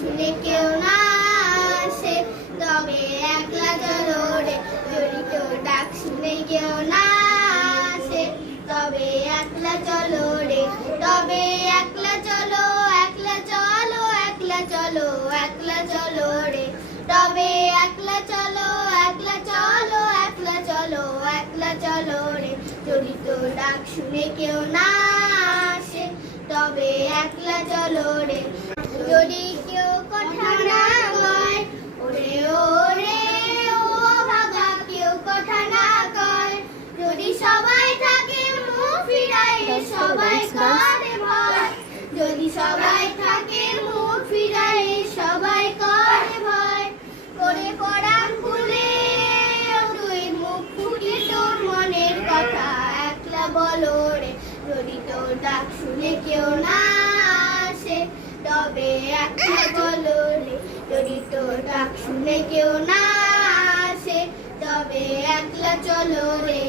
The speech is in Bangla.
শুনে কেউ না আসে তবে একলা চলো রে, যদি তোর ডাক শুনে কেউ না আসে তবে একলা চলো রে, তবে একলা চলো, একলা চলো, একলা চলো, একলা চলো রে, তবে একলা চলো, একলা চলো, একলা চলো, একলা চলো রে, যদি তোর ডাক শুনে কেউ না আসে তবে একলা চলো রে। যদি কেউ কথা না কয় ওরে ওরে ও ভাগা, কেউ কথা না কয়, যদি সবাই থাকে মুখ ফিরাইলে সবাই করে ভয়, যদি সবাই থাকে মুখ ফিরাইলে সবাই করে ভয়, করে পরাণ খুলে তুই মুখ ফুটে তোর মনের কথা একলা বলো রে, যদি তোর ডাক শুনে কেউ না আসে তবে একলা বলো রে, যদি তোর ডাক শুনে কেউ না আসে তবে একলা চলো রে।